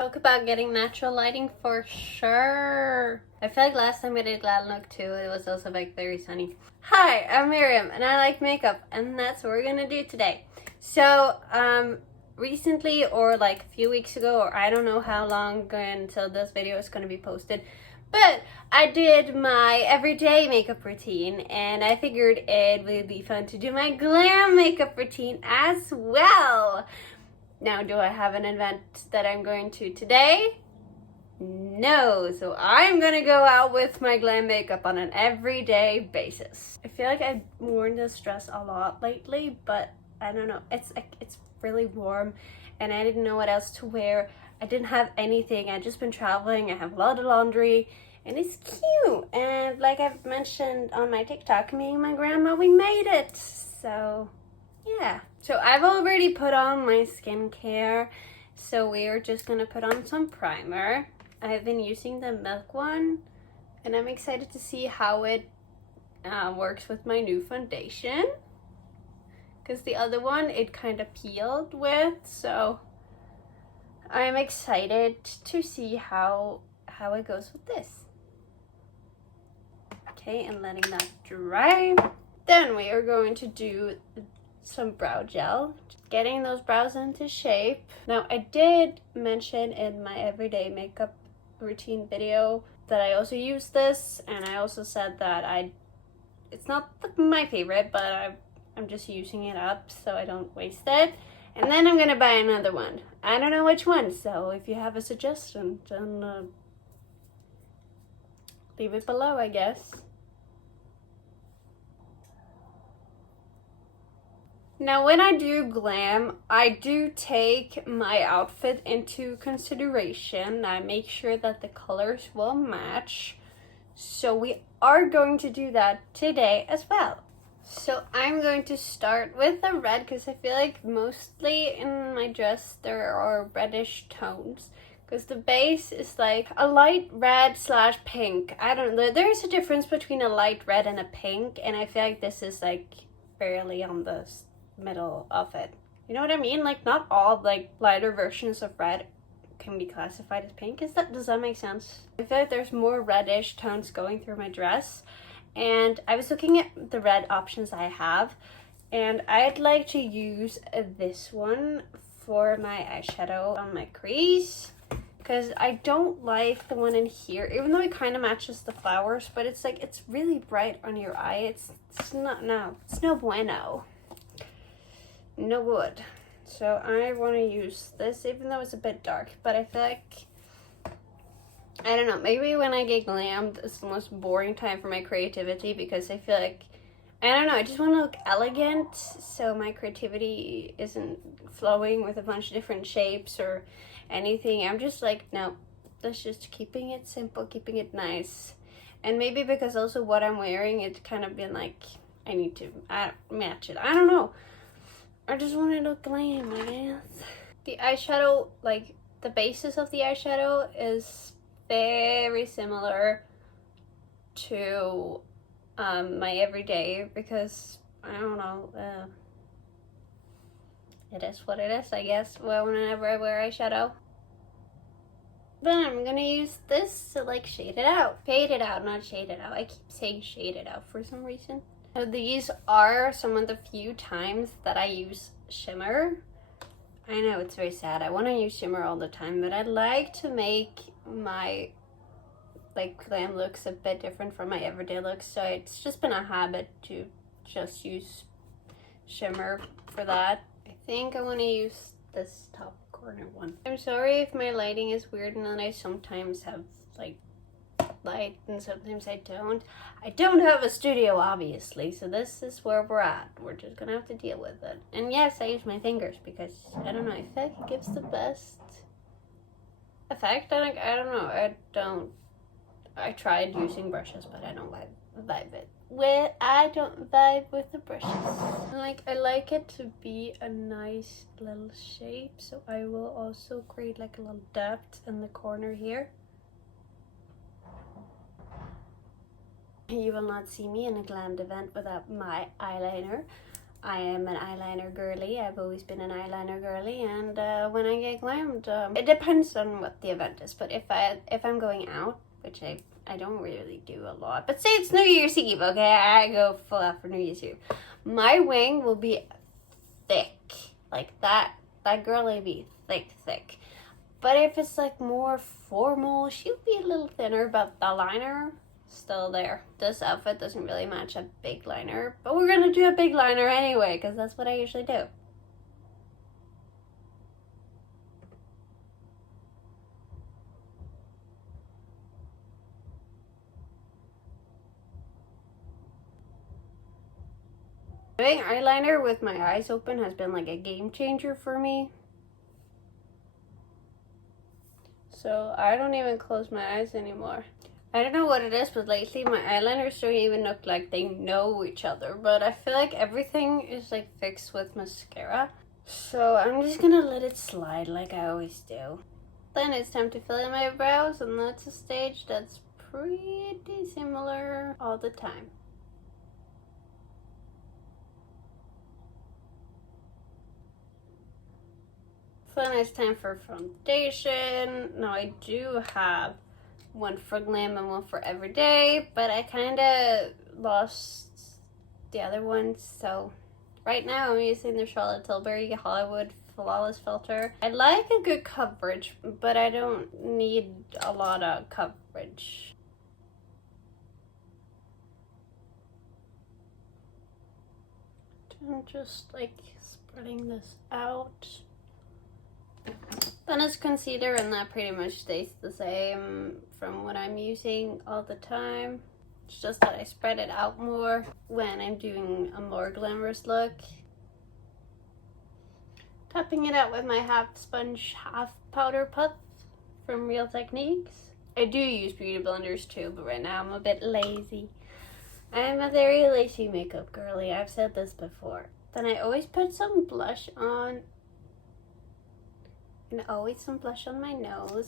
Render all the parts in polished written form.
Talk about getting natural lighting for sure. I feel like last time I did Glam look too, it was also like very sunny. Hi, I'm Miriam and I like makeup, and that's what we're gonna do today. So, recently, or like a few weeks ago, or I don't know how long until this video is gonna be posted, but I did my everyday makeup routine and I figured it would be fun to do my glam makeup routine as well. Now, do I have an event that I'm going to today? No, so I'm gonna go out with my glam makeup on an everyday basis. I feel like I've worn this dress a lot lately, but I don't know, it's really warm and I didn't know what else to wear. I didn't have anything, I'd just been traveling, I have a lot of laundry, and it's cute. And like I've mentioned on my TikTok, me and my grandma, we made it. So yeah. So I've already put on my skincare, so we are just gonna put on some primer. I've been using the Milk one, and I'm excited to see how it works with my new foundation. Because the other one, it kind of peeled with, so I'm excited to see how it goes with this. Okay, and letting that dry. Then we are going to do some brow gel, getting those brows into shape. Now, I did mention in my everyday makeup routine video that I also use this, and I also said that it's not my favorite, but I'm just using it up so I don't waste it. And then I'm gonna buy another one. I don't know which one, so if you have a suggestion, then leave it below, I guess. Now, when I do glam, I do take my outfit into consideration. I make sure that the colors will match. So we are going to do that today as well. So I'm going to start with the red because I feel like mostly in my dress there are reddish tones. Because the base is like a light red / pink. I don't know. There's a difference between a light red and a pink. And I feel like this is like barely on the middle of it. You know what I mean? Like, not all like lighter versions of red can be classified as pink. Does that make sense? I feel like there's more reddish tones going through my dress, and I was looking at the red options I have, and I'd like to use this one for my eyeshadow on my crease, because I don't like the one in here, even though it kind of matches the flowers, but it's like, it's really bright on your eye. It's no bueno. No good. So I want to use this, even though it's a bit dark, but I feel like, I don't know, maybe when I get glammed, it's the most boring time for my creativity, because I feel like, I don't know, I just want to look elegant, so my creativity isn't flowing with a bunch of different shapes or anything. I'm just like, no, that's just keeping it simple, keeping it nice. And maybe because also what I'm wearing, it's kind of been like, I need to match it. I don't know. I just want to look glam, I guess. The eyeshadow, like the basis of the eyeshadow is very similar to my everyday, because I don't know, it is what it is, I guess. Well, whenever I wear eyeshadow. Then I'm gonna use this to like shade it out. Fade it out, not shade it out. I keep saying shade it out for some reason. So these are some of the few times that I use shimmer. I know, it's very sad. I want to use shimmer all the time, but I'd like to make my like glam looks a bit different from my everyday looks, so it's just been a habit to just use shimmer for that. I think I want to use this top corner one. I'm sorry if my lighting is weird and then I sometimes have like light and sometimes I don't. I don't have a studio, obviously, so this is where we're at. We're just gonna have to deal with it. And yes, I use my fingers because I don't know, I feel like it gives the best effect. I don't know. I tried using brushes, but I don't vibe it. I don't vibe with the brushes. Like, I like it to be a nice little shape, so I will also create like a little depth in the corner here. You will not see me in a glammed event without my eyeliner. I am an eyeliner girly. I've always been an eyeliner girly, and when I get glammed, it depends on what the event is. But if I'm going out, which I don't really do a lot, but say it's New Year's Eve, okay, I go full out for New Year's Eve. My wing will be thick, like that. That girl will be thick. But if it's like more formal, she'll be a little thinner, but the liner still there. This outfit doesn't really match a big liner, but we're gonna do a big liner anyway, because that's what I usually do. Doing eyeliner with my eyes open has been like a game changer for me. So I don't even close my eyes anymore. I don't know what it is, but lately my eyeliners don't even look like they know each other. But I feel like everything is like fixed with mascara. So I'm just gonna let it slide like I always do. Then it's time to fill in my brows, and that's a stage that's pretty similar all the time. So then it's time for foundation. Now I do have one for glam and one for everyday, but I kind of lost the other ones. So right now I'm using the Charlotte Tilbury Hollywood Flawless Filter. I like a good coverage, but I don't need a lot of coverage. I'm just like spreading this out. Then it's concealer, and that pretty much stays the same from what I'm using all the time. It's just that I spread it out more when I'm doing a more glamorous look. Topping it out with my half sponge, half powder puff from Real Techniques. I do use beauty blenders too, but right now I'm a bit lazy. I'm a very lazy makeup girly. I've said this before. Then I always put some blush on. And always some blush on my nose.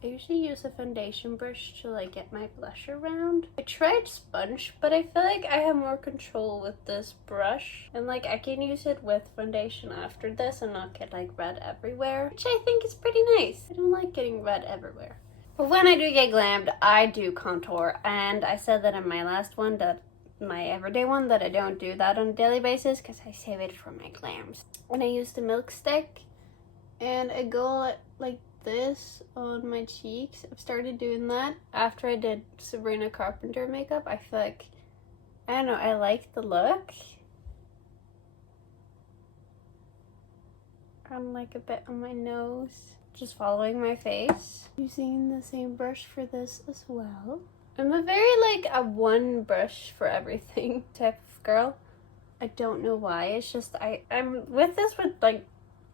I usually use a foundation brush to like get my blush around. I tried sponge, but I feel like I have more control with this brush. And like I can use it with foundation after this and not get like red everywhere, which I think is pretty nice. I don't like getting red everywhere. But when I do get glammed, I do contour. And I said that in my last one, that my everyday one, that I don't do that on a daily basis because I save it for my glams. And I use the milk stick. And I go like this on my cheeks. I've started doing that after I did Sabrina Carpenter makeup. I feel like, I don't know, I like the look. And like a bit on my nose. Just following my face. Using the same brush for this as well. I'm a very like a one brush for everything type of girl. I don't know why. It's just I'm with this with like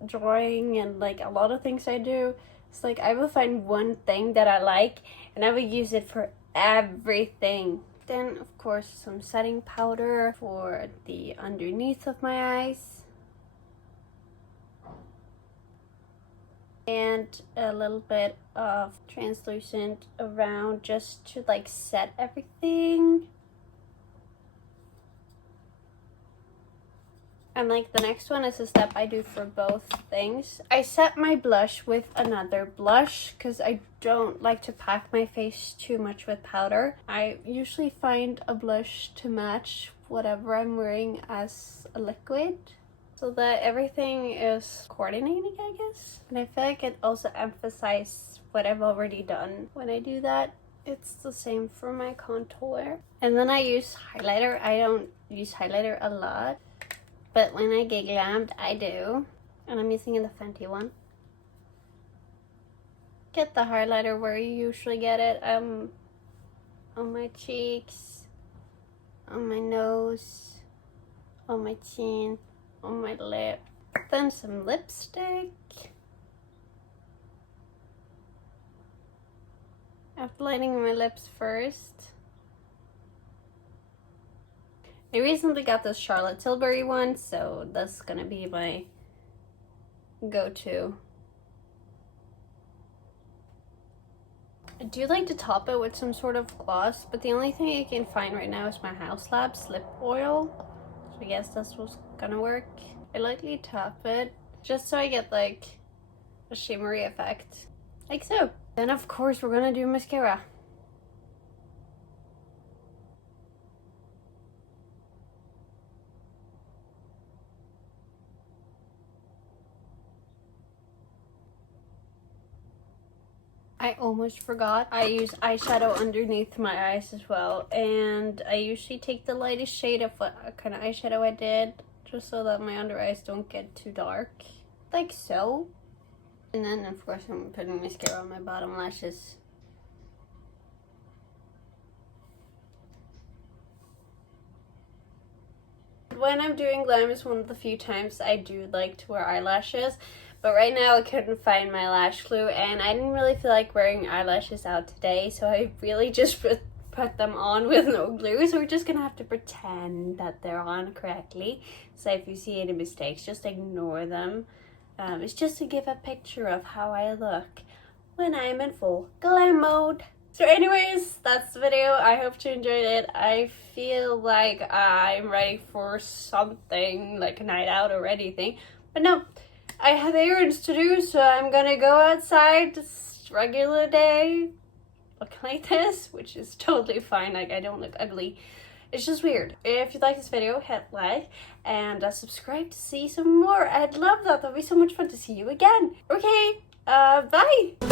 drawing and like a lot of things I do. It's like I will find one thing that I like and I will use it for everything. Then of course some setting powder for the underneath of my eyes. And a little bit of translucent around just to like set everything. And like the next one is a step I do for both things. I set my blush with another blush because I don't like to pack my face too much with powder. I usually find a blush to match whatever I'm wearing as a liquid, so that everything is coordinating, I guess. And I feel like it also emphasizes what I've already done when I do that. It's the same for my contour. And then I use highlighter. I don't use highlighter a lot, but when I get glammed, I do. And I'm using the Fenty one. Get the highlighter where you usually get it. On my cheeks, on my nose, on my chin, on my lip. Then some lipstick. After lining my lips first. I recently got this Charlotte Tilbury one, so that's gonna be my go-to. I do like to top it with some sort of gloss, but the only thing I can find right now is my House Labs lip oil. So I guess that's what's gonna work. I lightly tap it just so I get like a shimmery effect, like so. Then of course we're gonna do mascara. I almost forgot. I use eyeshadow underneath my eyes as well. And I usually take the lightest shade of what kind of eyeshadow I did, just so that my under eyes don't get too dark. Like so. And then of course I'm putting mascara on my bottom lashes. When I'm doing glam is one of the few times I do like to wear eyelashes. But right now I couldn't find my lash glue and I didn't really feel like wearing eyelashes out today, so I really just put them on with no glue. So we're just gonna have to pretend that they're on correctly. So if you see any mistakes, just ignore them. It's just to give a picture of how I look when I'm in full glam mode. So anyways, that's the video. I hope you enjoyed it. I feel like I'm ready for something like a night out or anything, but no. I have errands to do, so I'm gonna go outside, just regular day, looking like this, which is totally fine. Like, I don't look ugly. It's just weird. If you like this video, hit like and subscribe to see some more. I'd love that. That'd be so much fun to see you again. Okay, bye.